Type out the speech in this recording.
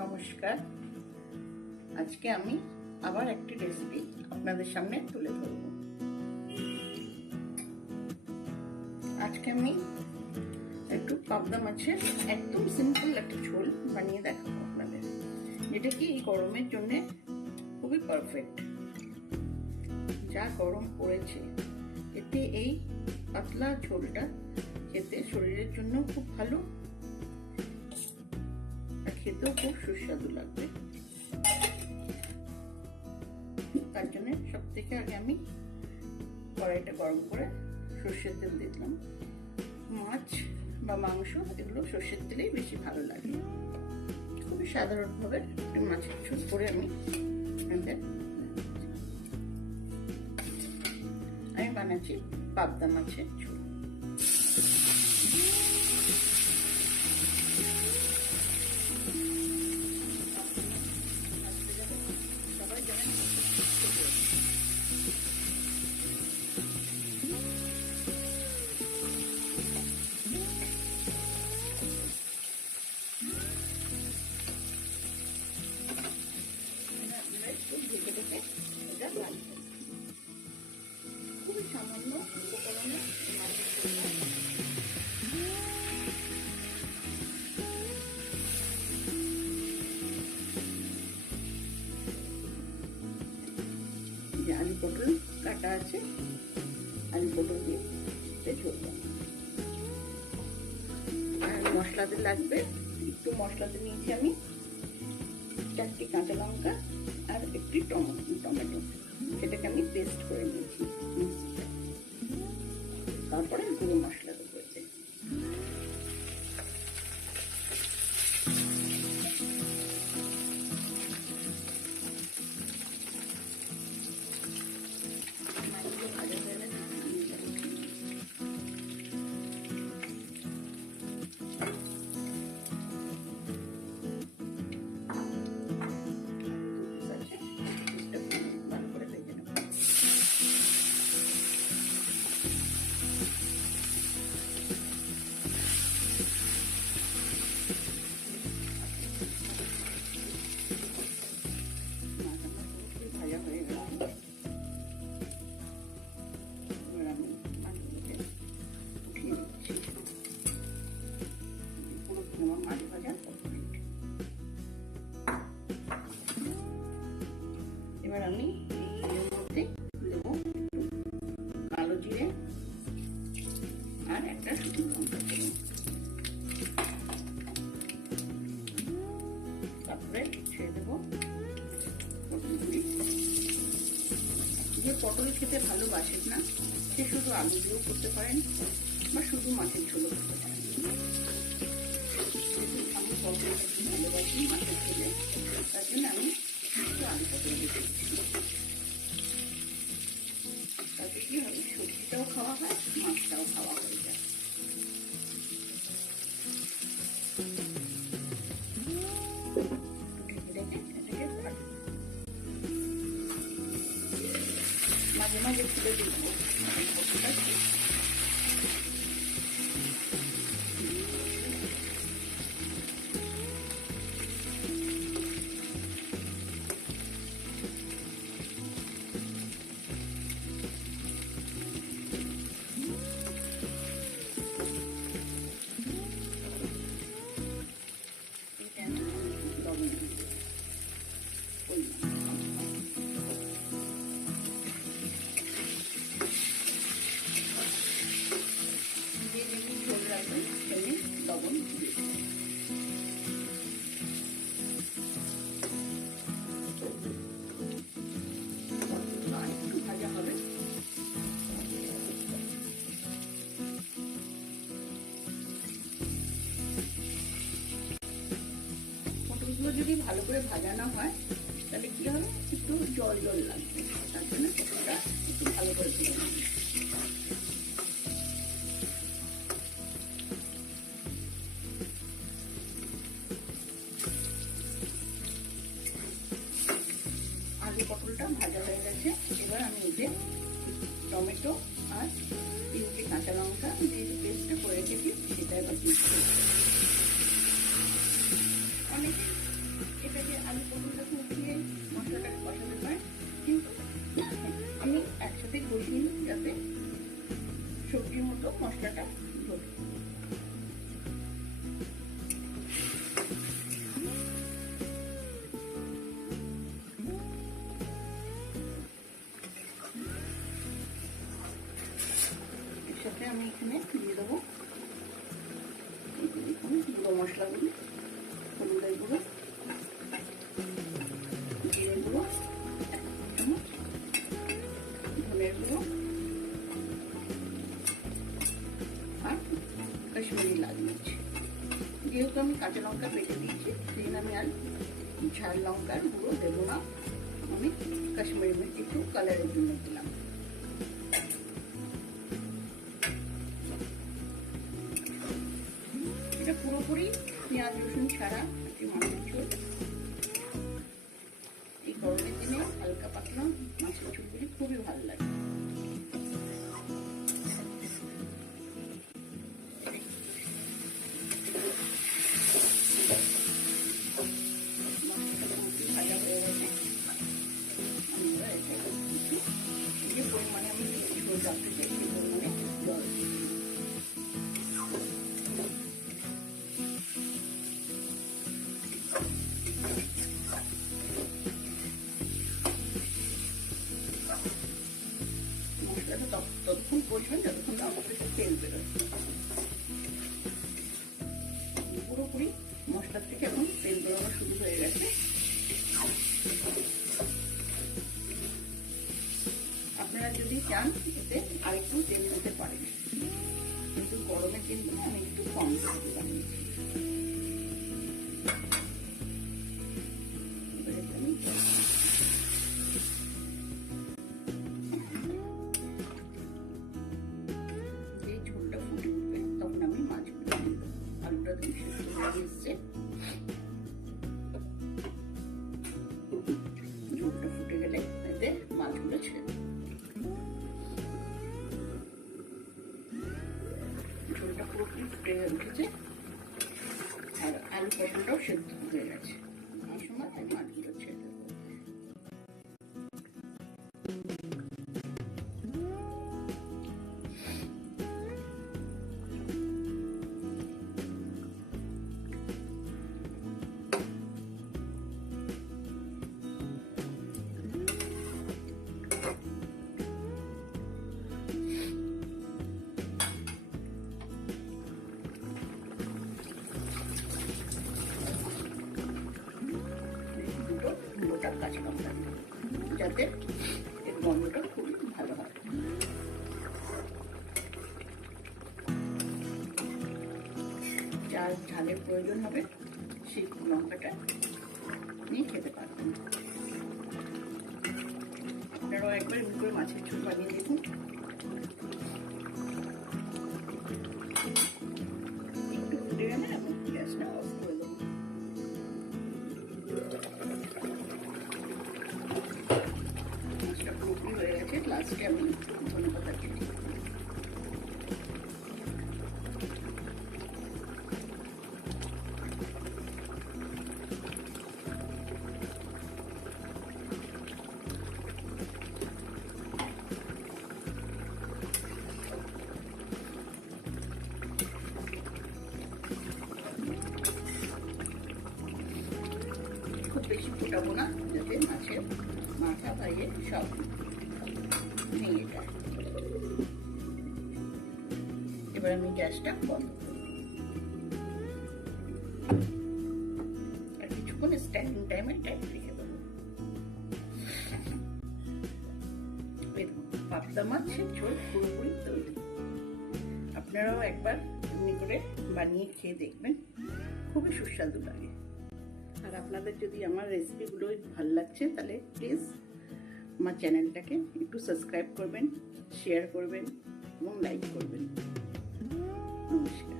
নমস্কার। আজকে আমি আবার একটি রেসিপি আপনাদের সামনে তুলে ধরব। আজকে আমি একটু পাবদা মাছের একদম সিম্পল একটা ঝোল বানিয়ে দেখাবো আপনাদের, যেটা কি এই গরমের জন্য খুবই পারফেক্ট। যা গরম পড়েছে, এতে এই পাতলা ঝোলটা খেতে শরীরের জন্য খুব ভালো, আর খেতেও খুব সুস্বাদু লাগবে। তার জন্য সব থেকে আগে আমি কড়াইটা গরম করে সর্ষের তেল দিলাম। মাছ বা মাংস এগুলো সর্ষের তেলেই বেশি ভালো লাগে। খুবই সাধারণভাবে মাছের ঝোল করে আমি বানাচ্ছি পাবদা মাছের ঝোল। সবাই জানেন খুবই সামান্য উপকরণে আলু পটল কাটা আছে, আলু পটল দিয়ে ঝোলটা। আর মশলাতে লাগবে, একটু মশলাতে নিয়েছি আমি 4টি কাঁচা লঙ্কা আর একটি টমেটো, সেটাকে আমি পেস্ট করে নিয়েছি। তারপরে গুঁড়ো মশলা দেবো। ভাজা হয়ে গেল, এবার আমি মাছগুলোকে উঠিয়ে দিচ্ছি। পুরো মাছ ভাজা কমপ্লিট। এবার আমি এর মধ্যে দেবো কালো জিরে আর একটা শুকনো লঙ্কা দেবো। তারপরে ছেড়ে দেবো পটলগুলি। যে পটল খেতে ভালোবাসেন না, সে শুধু আলু দিয়েও করতে পারেন বা শুধু মাছের ঝোলও করতে পারেন। আমি পটল ভালোবাসি মাছের ঝোলে, তার জন্য আমি একটু আলু পটল দিতে দিচ্ছি। তাতে কি হবে, সবজিটাও খাওয়া হয়, মাছটাও খাওয়া হয়ে যায়। মাঝে মাঝে তুলে দিব লবণ দিয়ে একটু ভাজা হবে। পটলগুলো যদি ভালো করে ভাজা না হয়, তাহলে কি হবে, একটু জল জল লাগবে। তার জন্য পটলটা একটু ভালো করে ভেজে নেবে। আলু পটলটা ভাজা হয়ে গেছে। এবার আমি এতে টমেটো আর 3টে কাঁচা লঙ্কা যে পেস্টটা করে রেখেছি সেটা এবার দিচ্ছি। অনেক আমি এখানে দিয়ে দেবো গুঁড়ো মশলাগুলি, হলুদের গুঁড়ো, জিরে গুঁড়ো, ধনের গুঁড়ো আর কাশ্মীরি লাল মির্চ। যেহেতু আমি কাঁচা লঙ্কা বেটে দিয়েছি সেই আমি আর ঝাল লঙ্কার গুঁড়ো দেবো না, আমি কাশ্মীরি মির্চ একটু কালারের জন্য দিলাম। এটা পুরোপুরি পেঁয়াজ রসুন ছাড়া একটি মাছের ঝোল। এই গরমের দিনে হালকা পাতলা মাছের ঝোলগুলি খুবই ভালো লাগে। যে পরিমাণে আমি ঝোল রাখতে চাই সেই পরিমাণে জল, মশলাটা ততক্ষণ কষবেন যতক্ষণ না আমার থেকে তেল বেরোয়। পুরোপুরি মশলার থেকে এখন তেল বেরোনো শুরু হয়ে গেছে। আপনারা যদি চান এতে আরেকটু তেল দিতে পারেন, কিন্তু গরমের দিনগুলো আমি একটু কম করে দিলাম। যে ঝোলটা ফুটে উঠবে তখন আমি মাছগুলো দিব। আলুটা দিয়ে সেদ্ধ হয়ে এসছে, ঝোলটা ফুটে গেলে এতে মাছগুলো ছেড়ে দেব। ঝোলটা পুরোপুরি ফুটে উঠেছে আর আলু পটলটাও সেদ্ধ হয়ে গেছে। এই সময় আমি মাছগুলো ছেড়ে দেবো। গোটা কাঁচা লঙ্কা যাতে এর গন্ধটা খুবই ভালো হয়। যার ঝালের প্রয়োজন হবে সেই লঙ্কাটা নিয়ে খেতে পারবেন। আপনারাও একবার এমনি করে মাছের ঝোল বানিয়ে দেখুন। একটু ফুটে গেলে আমি গ্যাসটা অফ করে দেবো। মাছটা পুরোপুরি হয়ে গেছে, লাস্টে আমি ধনেপাতা কেটে খুব বেশি ফোটাবো না যাতে মাছের মাথা ভাইয়ে সব ভেঙে যায়। এবার আমি গ্যাসটা বন্ধ করব আর কিছুক্ষণ স্ট্যান্ডিং টাইমে টাইম রেখে দেবো। পাবদা মাছের ঝোল পুরোপুরি তৈরি। আপনারাও একবার এমনি করে বানিয়ে খেয়ে দেখবেন, খুবই সুস্বাদু লাগে। আর আপনাদের যদি আমার রেসিপিগুলো ভালো লাগছে তাহলে প্লিজ আমার চ্যানেলটাকে একটু সাবস্ক্রাইব করবেন, শেয়ার করবেন এবং লাইক করবেন। নমস্কার।